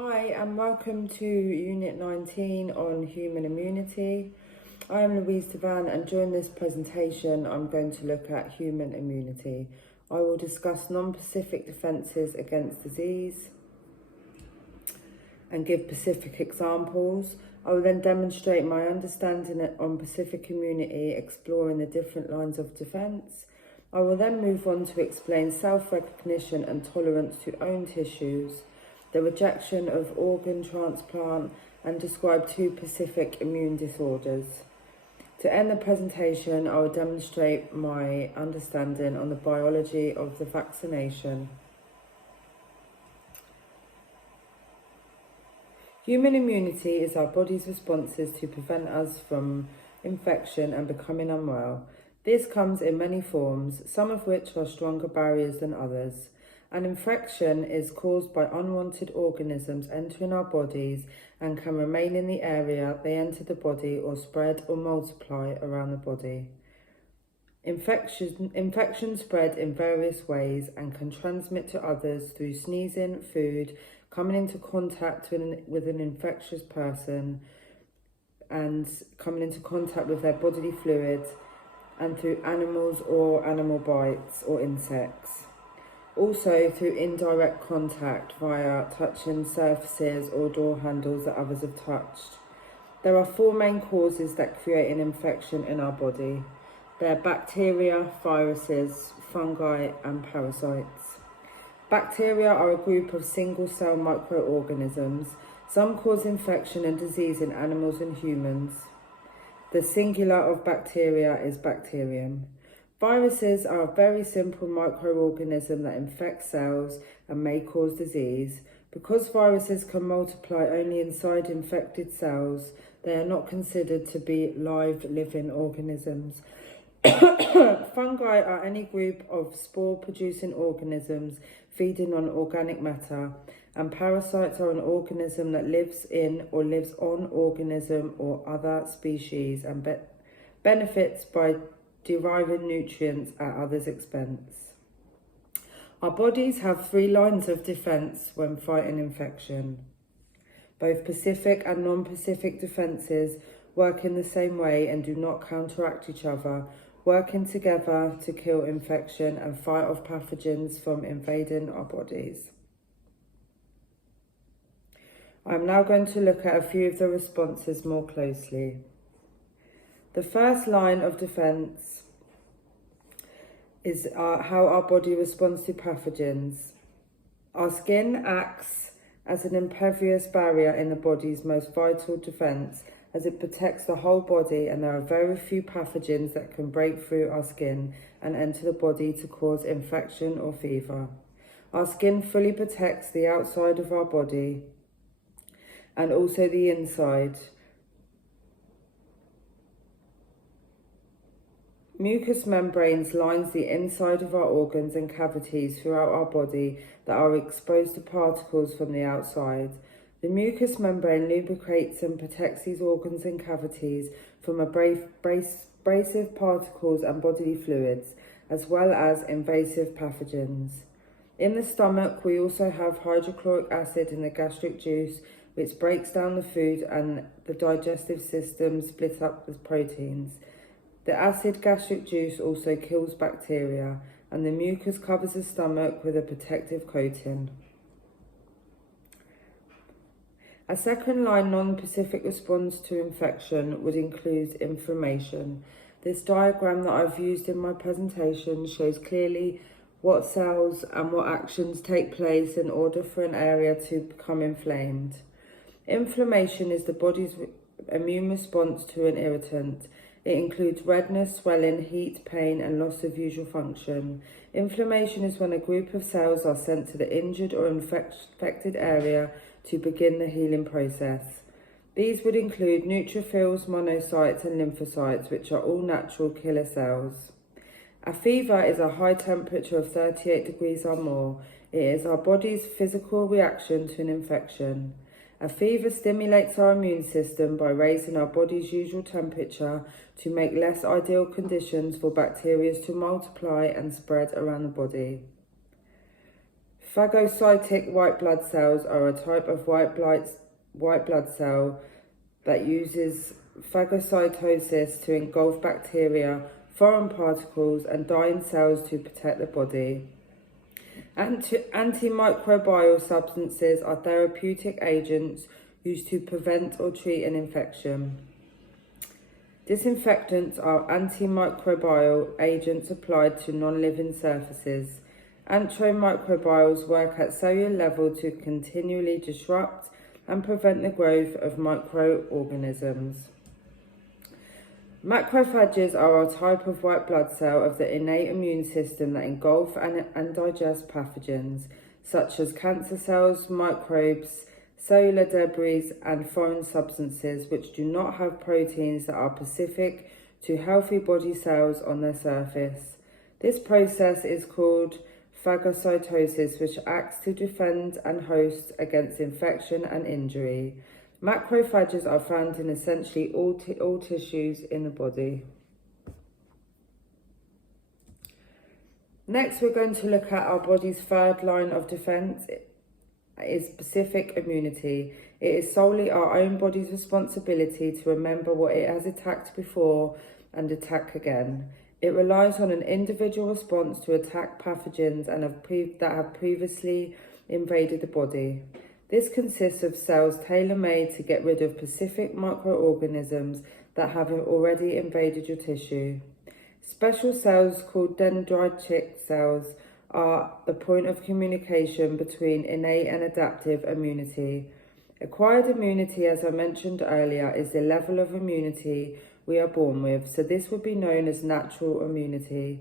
Hi and welcome to Unit 19 on human immunity. I am Louise Devan and during this presentation I'm going to look at human immunity. I will discuss non-specific defences against disease and give specific examples. I will then demonstrate my understanding on specific immunity, exploring the different lines of defence. I will then move on to explain self-recognition and tolerance to own tissues, the rejection of organ transplant, and describe two specific immune disorders. To end the presentation, I will demonstrate my understanding on the biology of the vaccination. Human immunity is our body's responses to prevent us from infection and becoming unwell. This comes in many forms, some of which are stronger barriers than others. An infection is caused by unwanted organisms entering our bodies and can remain in the area they enter the body or spread or multiply around the body. Infections spread in various ways and can transmit to others through sneezing, food, coming into contact with an infectious person and coming into contact with their bodily fluids, and through animals or animal bites or insects. Also through indirect contact via touching surfaces or door handles that others have touched. There are four main causes that create an infection in our body. They're bacteria, viruses, fungi, and parasites. Bacteria are a group of single-cell microorganisms. Some cause infection and disease in animals and humans. The singular of bacteria is bacterium. Viruses are a very simple microorganism that infects cells and may cause disease. Because viruses can multiply only inside infected cells, they are not considered to be live, living organisms. Fungi are any group of spore-producing organisms feeding on organic matter, and parasites are an organism that lives in or lives on organism or other species and benefits by deriving nutrients at others' expense. Our bodies have three lines of defence when fighting infection. Both specific and non-specific defences work in the same way and do not counteract each other, working together to kill infection and fight off pathogens from invading our bodies. I'm now going to look at a few of the responses more closely. The first line of defence is how our body responds to pathogens. Our skin acts as an impervious barrier in the body's most vital defence, as it protects the whole body, and there are very few pathogens that can break through our skin and enter the body to cause infection or fever. Our skin fully protects the outside of our body and also the inside. Mucous membranes lines the inside of our organs and cavities throughout our body that are exposed to particles from the outside. The mucous membrane lubricates and protects these organs and cavities from abrasive particles and bodily fluids, as well as invasive pathogens. In the stomach, we also have hydrochloric acid in the gastric juice, which breaks down the food and the digestive system split up the proteins. The acid gastric juice also kills bacteria, and the mucus covers the stomach with a protective coating. A second line non-specific response to infection would include inflammation. This diagram that I've used in my presentation shows clearly what cells and what actions take place in order for an area to become inflamed. Inflammation is the body's immune response to an irritant. It includes redness, swelling, heat, pain, and loss of usual function. Inflammation is when a group of cells are sent to the injured or infected area to begin the healing process. These would include neutrophils, monocytes, and lymphocytes, which are all natural killer cells. A fever is a high temperature of 38 degrees or more. It is our body's physical reaction to an infection. A fever stimulates our immune system by raising our body's usual temperature to make less ideal conditions for bacteria to multiply and spread around the body. Phagocytic white blood cells are a type of white blood cell that uses phagocytosis to engulf bacteria, foreign particles, and dying cells to protect the body. Antimicrobial substances are therapeutic agents used to prevent or treat an infection. Disinfectants are antimicrobial agents applied to non-living surfaces. Antimicrobials work at cellular level to continually disrupt and prevent the growth of microorganisms. Macrophages are a type of white blood cell of the innate immune system that engulf and digest pathogens, such as cancer cells, microbes, cellular debris, and foreign substances which do not have proteins that are specific to healthy body cells on their surface. This process is called phagocytosis, which acts to defend and host against infection and injury. Macrophages are found in essentially all tissues in the body. Next, we're going to look at our body's third line of defense. It is specific immunity. It is solely our own body's responsibility to remember what it has attacked before and attack again. It relies on an individual response to attack pathogens that have previously invaded the body. This consists of cells tailor-made to get rid of specific microorganisms that have already invaded your tissue. Special cells called dendritic cells are the point of communication between innate and adaptive immunity. Acquired immunity, as I mentioned earlier, is the level of immunity we are born with, so this would be known as natural immunity.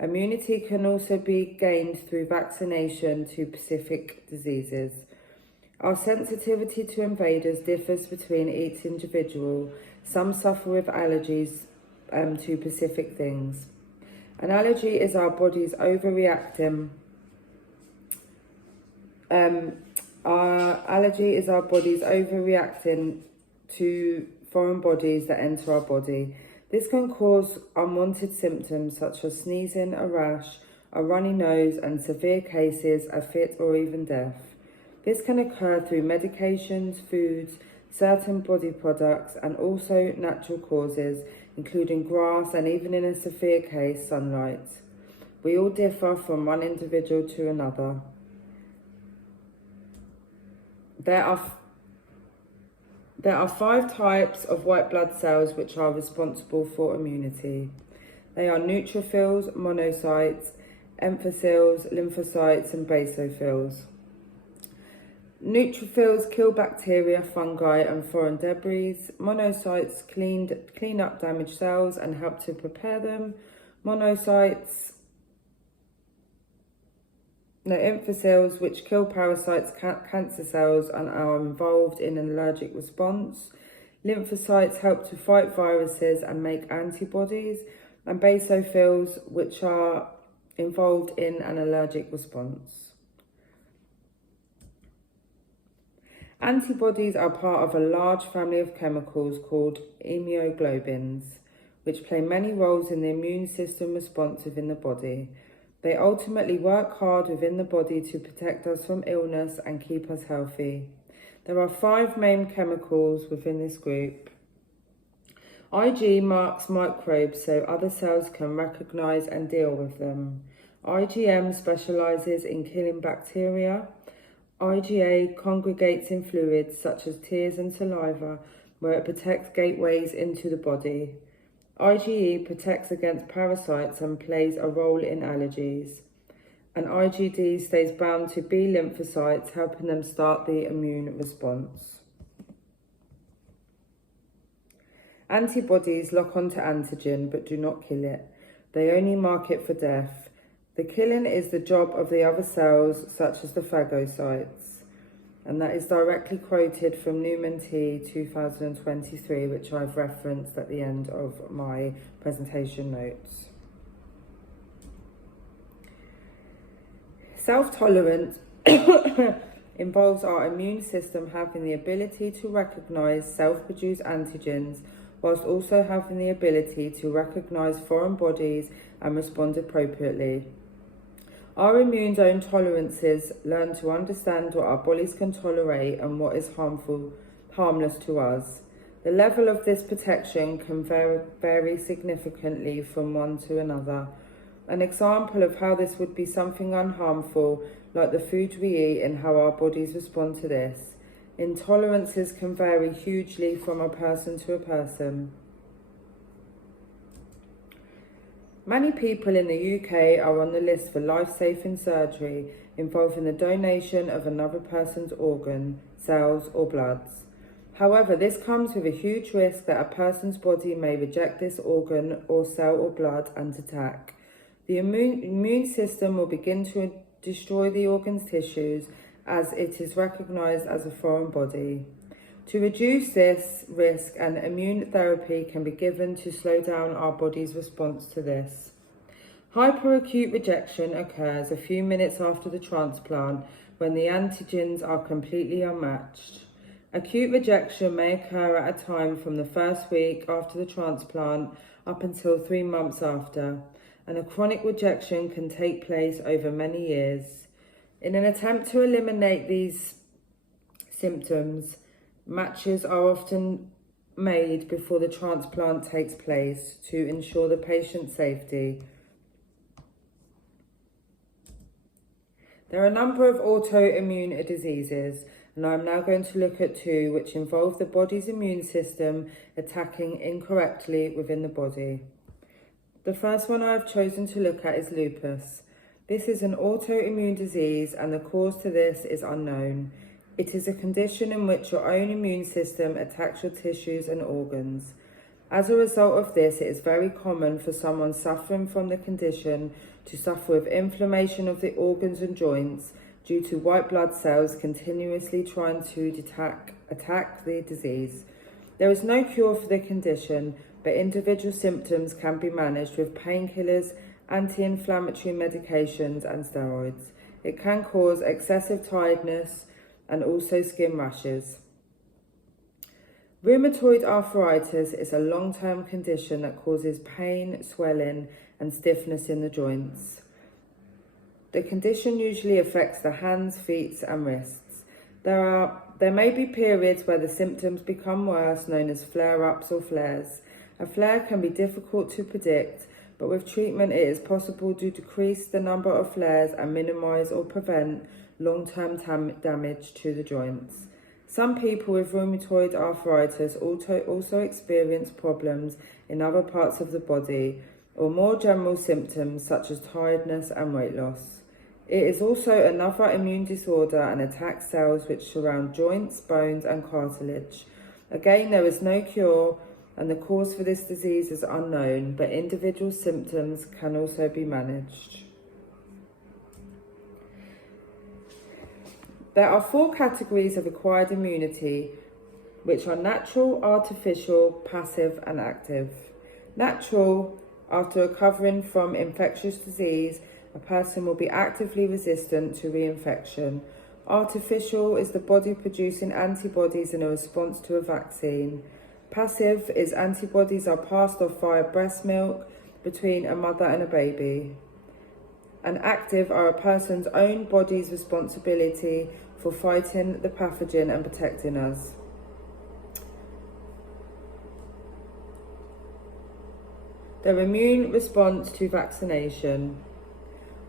Immunity can also be gained through vaccination to specific diseases. Our sensitivity to invaders differs between each individual. Some suffer with allergies to specific things. An allergy is our body's overreacting. To foreign bodies that enter our body. This can cause unwanted symptoms such as sneezing, a rash, a runny nose, and severe cases, a fit, or even death. This can occur through medications, foods, certain body products, and also natural causes, including grass and even in a severe case, sunlight. We all differ from one individual to another. There are 5 types of white blood cells which are responsible for immunity. They are neutrophils, monocytes, emphyseals, lymphocytes, and basophils. Neutrophils kill bacteria, fungi, and foreign debris. Monocytes clean up damaged cells and help to prepare them. Emphyseals, which kill parasites, cancer cells, and are involved in an allergic response. Lymphocytes help to fight viruses and make antibodies. And basophils, which are involved in an allergic response. Antibodies are part of a large family of chemicals called immunoglobulins, which play many roles in the immune system response within the body. They ultimately work hard within the body to protect us from illness and keep us healthy. There are 5 main chemicals within this group. Ig marks microbes so other cells can recognize and deal with them. IgM specializes in killing bacteria. IgA congregates in fluids such as tears and saliva, where it protects gateways into the body. IgE protects against parasites and plays a role in allergies. And IgD stays bound to B lymphocytes, helping them start the immune response. Antibodies lock onto antigen but do not kill it. They only mark it for death. The killing is the job of the other cells, such as the phagocytes. And that is directly quoted from Newman T 2023, which I've referenced at the end of my presentation notes. Self-tolerance involves our immune system having the ability to recognize self-produced antigens, whilst also having the ability to recognize foreign bodies and respond appropriately. Our immune zone tolerances learn to understand what our bodies can tolerate and what is harmless to us. The level of this protection can vary significantly from one to another. An example of how this would be something unharmful, like the food we eat and how our bodies respond to this. Intolerances can vary hugely from a person to a person. Many people in the UK are on the list for life-saving surgery involving the donation of another person's organ, cells or bloods. However, this comes with a huge risk that a person's body may reject this organ or cell or blood and attack. The immune system will begin to destroy the organ's tissues as it is recognised as a foreign body. To reduce this risk, an immune therapy can be given to slow down our body's response to this. Hyperacute rejection occurs a few minutes after the transplant when the antigens are completely unmatched. Acute rejection may occur at a time from the first week after the transplant up until 3 months after, and a chronic rejection can take place over many years. In an attempt to eliminate these symptoms, matches are often made before the transplant takes place to ensure the patient's safety. There are a number of autoimmune diseases, and I'm now going to look at 2 which involve the body's immune system attacking incorrectly within the body. The first one I've chosen to look at is lupus. This is an autoimmune disease and the cause to this is unknown. It is a condition in which your own immune system attacks your tissues and organs. As a result of this, it is very common for someone suffering from the condition to suffer with inflammation of the organs and joints due to white blood cells continuously trying to attack the disease. There is no cure for the condition, but individual symptoms can be managed with painkillers, anti-inflammatory medications and steroids. It can cause excessive tiredness and also skin rashes. Rheumatoid arthritis is a long-term condition that causes pain, swelling and stiffness in the joints. The condition usually affects the hands, feet and wrists. There may be periods where the symptoms become worse, known as flare-ups or flares. A flare can be difficult to predict, but with treatment it is possible to decrease the number of flares and minimise or prevent long-term damage to the joints. Some people with rheumatoid arthritis also experience problems in other parts of the body or more general symptoms such as tiredness and weight loss. It is also another immune disorder and attacks cells which surround joints, bones and cartilage. Again, there is no cure and the cause for this disease is unknown, but individual symptoms can also be managed. There are 4 categories of acquired immunity, which are natural, artificial, passive and active. Natural: after recovering from infectious disease, a person will be actively resistant to reinfection. Artificial is the body producing antibodies in a response to a vaccine. Passive is antibodies are passed off via breast milk between a mother and a baby. And active are a person's own body's responsibility for fighting the pathogen and protecting us. Their immune response to vaccination.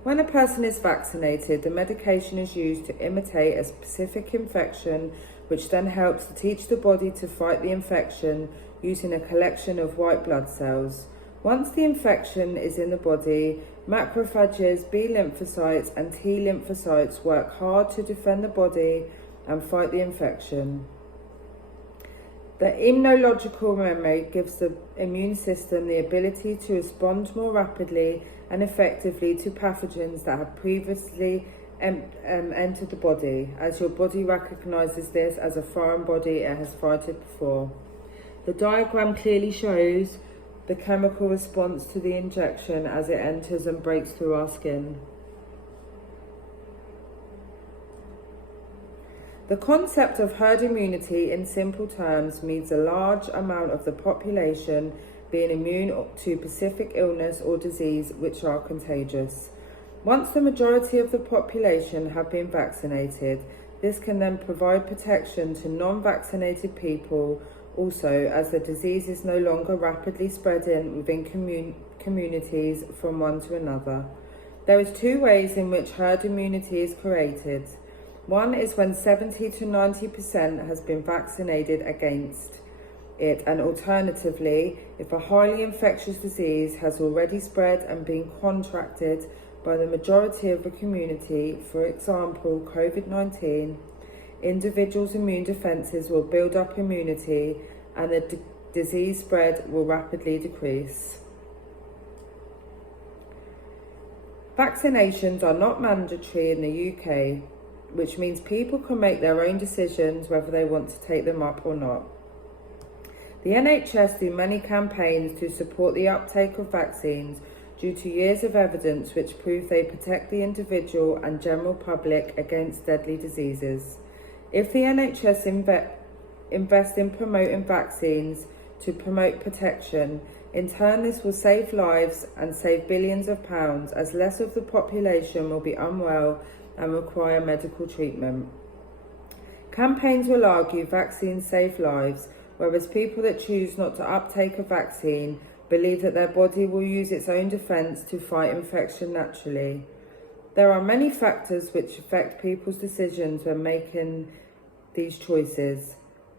When a person is vaccinated, the medication is used to imitate a specific infection, which then helps to teach the body to fight the infection using a collection of white blood cells. Once the infection is in the body, macrophages, B lymphocytes and T lymphocytes work hard to defend the body and fight the infection. The immunological memory gives the immune system the ability to respond more rapidly and effectively to pathogens that have previously entered the body, as your body recognises this as a foreign body it has fighted before. The diagram clearly shows the chemical response to the injection as it enters and breaks through our skin. The concept of herd immunity in simple terms means a large amount of the population being immune to specific illness or disease which are contagious. Once the majority of the population have been vaccinated, this can then provide protection to non-vaccinated people also, as the disease is no longer rapidly spreading within communities from one to another. There is two ways in which herd immunity is created. One is when 70 to 90% has been vaccinated against it, and alternatively, if a highly infectious disease has already spread and been contracted by the majority of the community, for example, COVID-19, individuals' immune defences will build up immunity and the disease spread will rapidly decrease. Vaccinations are not mandatory in the UK, which means people can make their own decisions whether they want to take them up or not. The NHS do many campaigns to support the uptake of vaccines due to years of evidence which prove they protect the individual and general public against deadly diseases. If the NHS invest in promoting vaccines to promote protection, in turn this will save lives and save billions of pounds, as less of the population will be unwell and require medical treatment. Campaigns will argue vaccines save lives, whereas people that choose not to uptake a vaccine believe that their body will use its own defence to fight infection naturally. There are many factors which affect people's decisions when making these choices.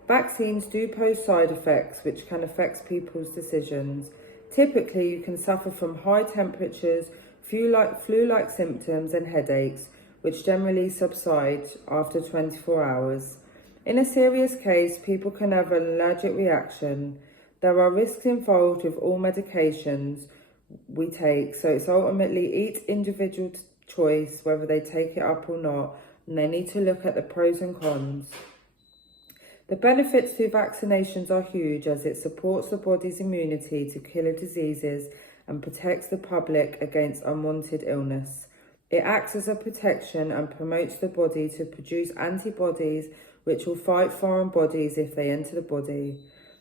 Vaccines do pose side effects which can affect people's decisions. Typically, you can suffer from high temperatures, flu-like symptoms and headaches, which generally subside after 24 hours. In a serious case, people can have an allergic reaction. There are risks involved with all medications we take, so it's ultimately each individual choice whether they take it up or not, and they need to look at the pros and cons. The benefits to vaccinations are huge, as it supports the body's immunity to killer diseases and protects the public against unwanted illness. It acts as a protection and promotes the body to produce antibodies which will fight foreign bodies if they enter the body.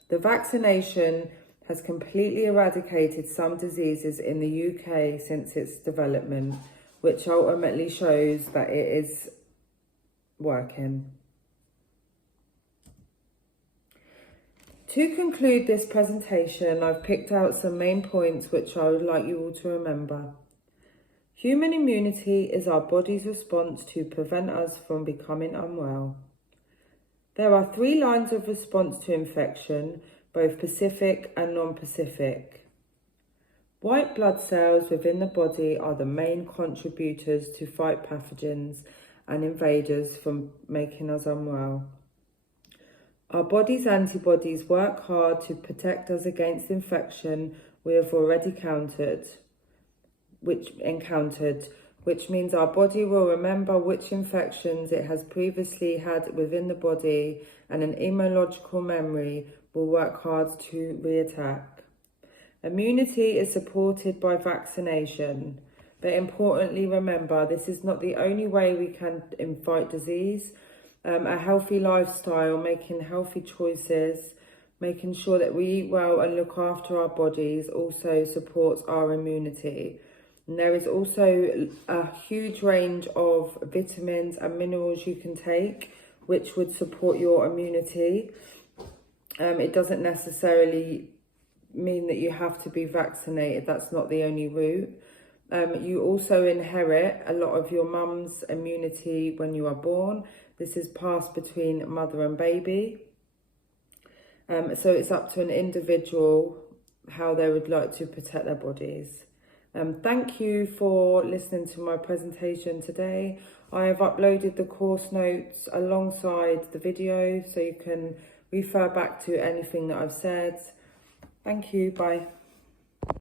The vaccination has completely eradicated some diseases in the UK since its development, which ultimately shows that it is working. To conclude this presentation, I've picked out some main points which I would like you all to remember. Human immunity is our body's response to prevent us from becoming unwell. There are 3 lines of response to infection, both specific and non-specific. White blood cells within the body are the main contributors to fight pathogens and invaders from making us unwell. Our body's antibodies work hard to protect us against infection we have already encountered, which means our body will remember which infections it has previously had within the body, and an immunological memory will work hard to reattack. Immunity is supported by vaccination, but importantly remember, this is not the only way we can fight disease. A healthy lifestyle, making healthy choices, making sure that we eat well and look after our bodies also supports our immunity. And there is also a huge range of vitamins and minerals you can take which would support your immunity. It doesn't necessarily mean that you have to be vaccinated. That's not the only route. You also inherit a lot of your mum's immunity when you are born. This is passed between mother and baby. So it's up to an individual how they would like to protect their bodies. Thank you for listening to my presentation today. I have uploaded the course notes alongside the video, so you can refer back to anything that I've said. Thank you, bye.